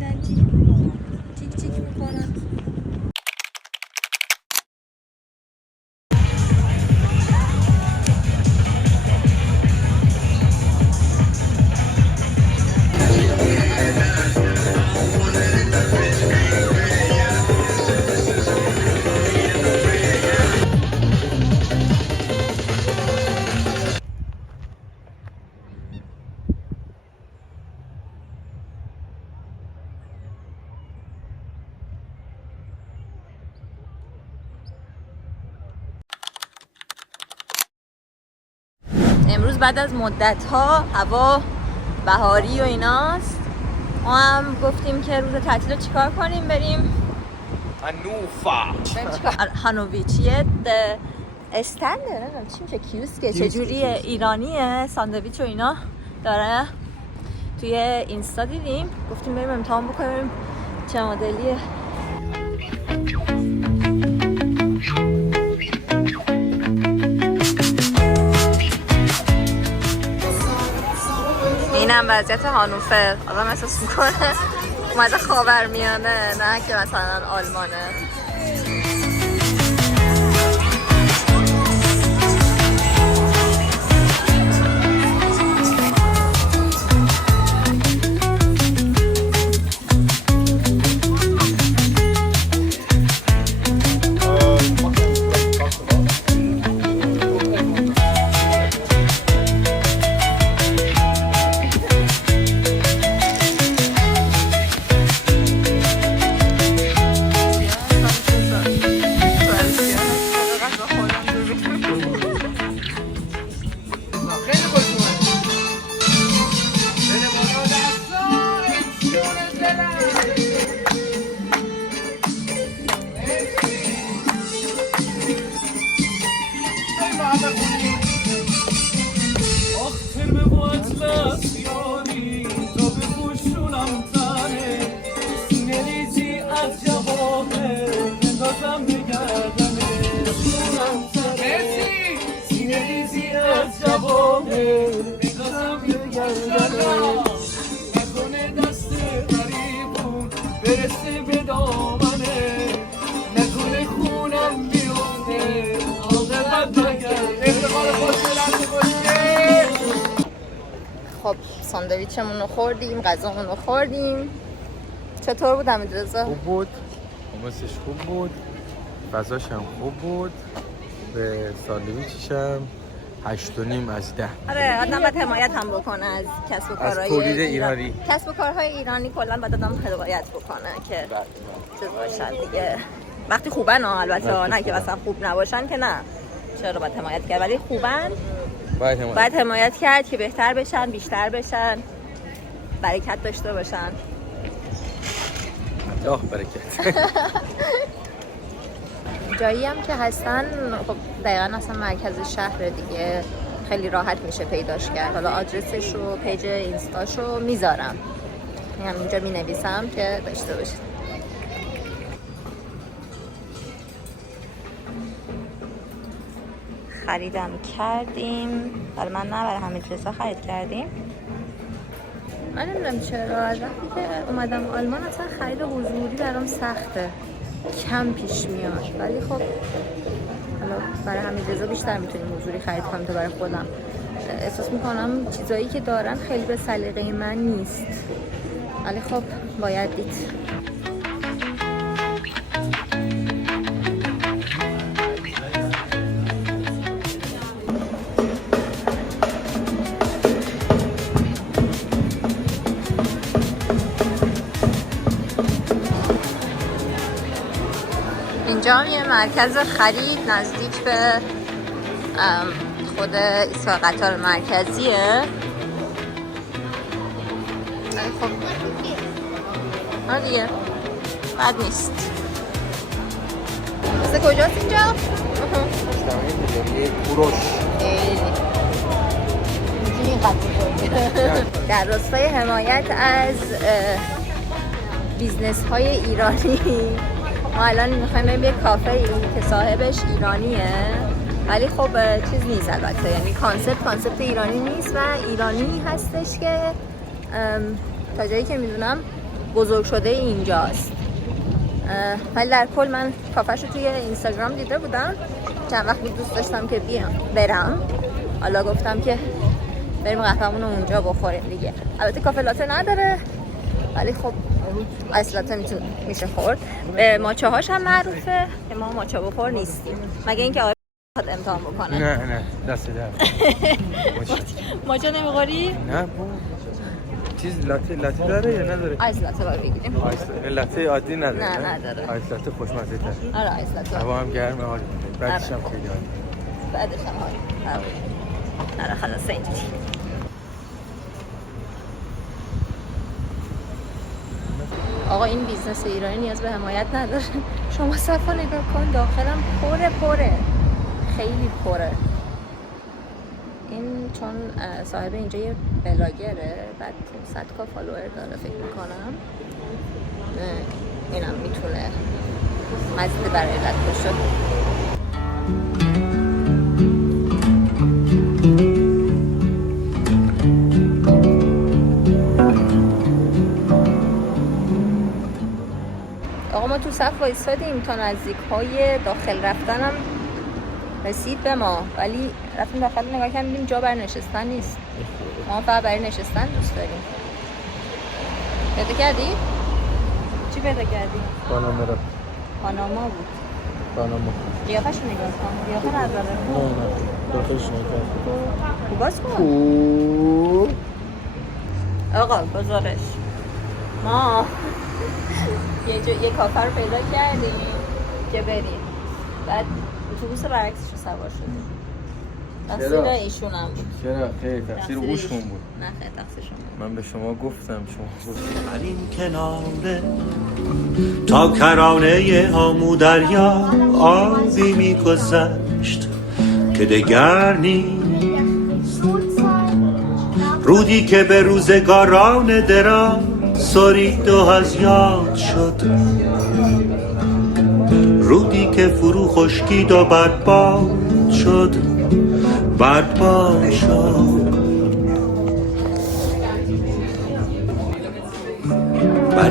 میدن جیک جیک میکنن. امروز بعد از مدت ها هوا بهاری و ایناست. ما هم گفتیم که روز تعطیل چیکار کنیم؟ بریم هانوویچیه استنده، نمیدونم چی میشه، کیوسکه چجوریه، ایرانیه، ساندویچ و اینا داره. توی اینستا دیدیم، گفتیم بریم امتحان بکنیم چه مدلیه. اینم وضعیت هانوفر. آدم احساس میکنه اومده خاورمیانه، نه که مثلا آلمانه. خب ساندویچمون رو خوردیم، غذامون رو خوردیم. چطور بود حمیدرضا؟ خوب بود، حماسش خوب بود، فضاش هم خوب بود. به ساندویچش هم 8.5 از 10. آره آدم باید حمایت هم بکنه از کسب و کارهای تولید ایرانی. کسب و کارهای ایرانی کلا باید آدم حمایت بکنه که چیز باشن دیگه. وقتی خوبن البته، نه که مثلا خوب نباشن که نه، چرا باید حمایت کرد، ولی خوبن باید حمایت کرد که بهتر بشن، بیشتر بشن، برکت داشته باشن. برکت. جایی هم که هستن خب دقیقاً اصلا مرکز شهر دیگه، خیلی راحت میشه پیداش کرد. حالا آدرسش رو، پیج اینستاش رو میذارم، همینجا مینویسم که داشته باشید. خریدم کردیم، برای من نه برای حمیدرضا خرید کردیم. من نمیدونم چرا از وقتی که اومدم آلمان اصلا خرید حضوری برام سخته، کم پیش میاد، ولی خب حالا برای حمیدرضا بیشتر میتونیم حضوری خرید کنیم تا برای خودم. احساس میکنم چیزایی که دارن خیلی به سلیقه من نیست، ولی خب باید دید. اینجا هم یه مرکز خرید نزدیک به خود ایستگاه قطار مرکزیه. خب آره دیگه بد نیست. مثل کجاست اینجا؟ کوروش. در راستای حمایت از بیزنس های ایرانی ما الان میخوایم بریم یه کافه ای که صاحبش ایرانیه، ولی خب چیز نیست البته، یعنی کانسپت ایرانی نیست و ایرانی هستش که تا جایی که میدونم بزرگ شده اینجاست. ولی در کل من کافه‌شو توی اینستاگرام دیده بودم، چند وقت بود دوست داشتم که برم. حالا گفتم که بریم قهوه‌مون رو اونجا بخوریم دیگه. البته کافه لاته نداره ولی خب آیس لاته میشه خورد. ماچه هاش هم معروفه که ما ماچه بخور نیستیم، مگه اینکه آقای خواهد امتحان بکنه. نه دست در ماچه نمیخوری؟ نه چیز لاته داره یا نداره؟ آیس لاته باید بگیریم. لاته عادی نداره؟ نه نداره. آیس لاته خوشمزه تر. آره آیس لاته. هوا هم گرمه حال میده. بعدش هم خیلی حال. بعدش هم حال. آره خلاص اینجوری. آقا این بیزنس ایرانی نیاز به حمایت نداره. شما صفا نگاه کن، داخلم پره خیلی پره. این چون صاحب اینجا یه بلاگره، بعد 100,000 فالوور داره فکر میکنم، اینم میتونه مزید برای علت باشه. آقا ما تو صف وایسادیم تا نزدیک‌های داخل رفتنم رسید به ما، ولی رفتیم داخل نگاه کردیم دیدیم جا برای نشستن نیست. ما فقط برای نشستن دوست داریم. پیدا کردی؟ چی پیدا کردی؟ پاناما بود. پاناما قیافه‌شو نگاه کن. قیافه نداره. نه داخلش نگاه کن. باز کن. آقا گزارش. ما یه کافه رو پیدا کردیم که بریم. بعد اتوبوس برعکسش رو سوار شدیم. تقصیر ایشون هم بود. چرا؟ خیلی تقصیر اوشون بود. نه خیلی تقصیر شما. من به شما گفتم در این کناره تا کرانه آمو دریا آبی میگذشت که دگر نیست، رودی که به روزگاران درا سرید و از یاد شد، رودی که فرو خشکید و برباد شد. بر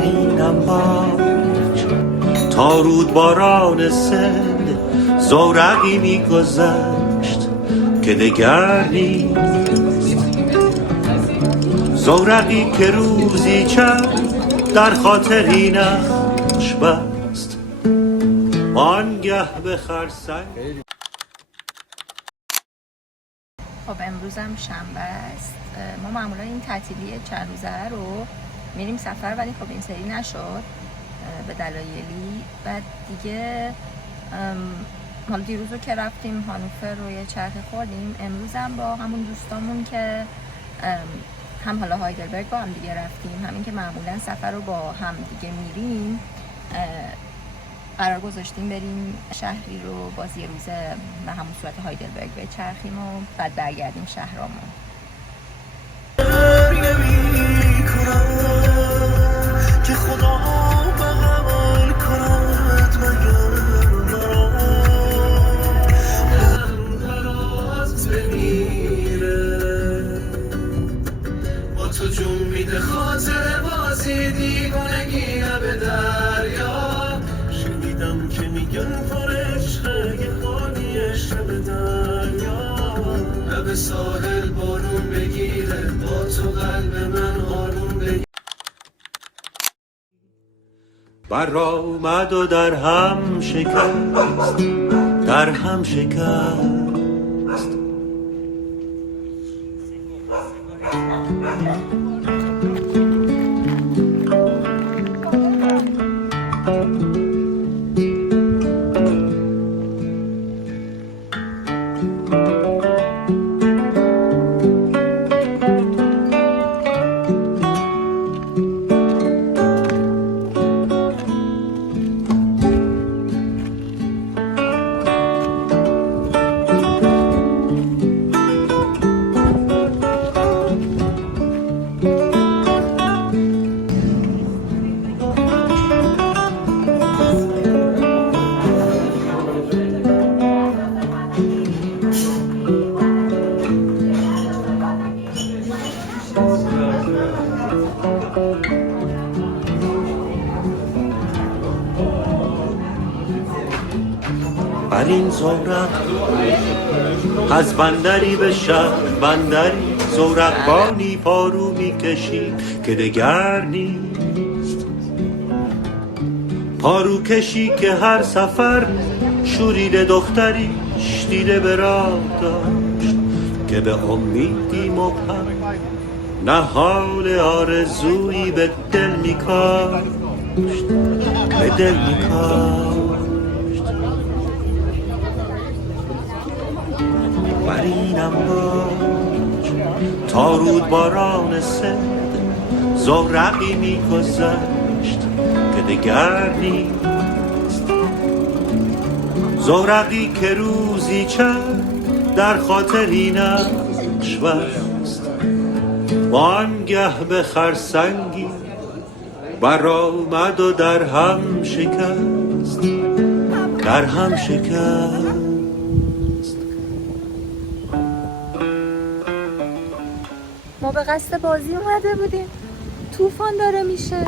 این امواج تا رود باران سند زورقی میگذشت که دگر نیست، زورقی که روزی چند در خاطری نقش بست آنگه به خرسنگ. خب امروز هم شنبه است. ما معمولا این تعطیلی چند روزه رو میریم سفر، ولی خب این سری نشد به دلایلی. بعد دیگه حالا دیروز رو که رفتیم هانوفر رو یه چرخه خوردیم، امروز هم با همون دوستامون که هم حالا هایدلبرگ با هم دیگه رفتیم، همین که معمولا سفر رو با هم دیگه میریم، قرار گذاشتیم بریم شهری رو باز یه روزه به همون صورت هایدلبرگ بچرخیم و بعد برگردیم شهرامون. که خدا بقبول کند پراز بمیره با تو جون میده خاطر بازی دیوانگی به دریا. شنیدم که میگن پرش خیلی خالیش به دریا، لب ساحل بارون بگیره با تو قلب من آروم بگیره. بر آمد و در هم شکست، در هم شکست. این زورق از بندری به شهر بندری زورقبانی پارو میکشی که دگر نیست پارو کشی که هر سفر شورید دختریش دیده به راه داشت که به امیدی مبهم نهال آرزویی به دل میکاشت به دل میکاشت بر اینم باش تا رود باران سد زهرقی میگذشت که دگر نیست زهرقی که روزی چند در خاطری نشوست وانگه به خرسنگی برآمد و در هم شکست در هم شکست ما به قصد بازی اومده بودیم طوفان داره میشه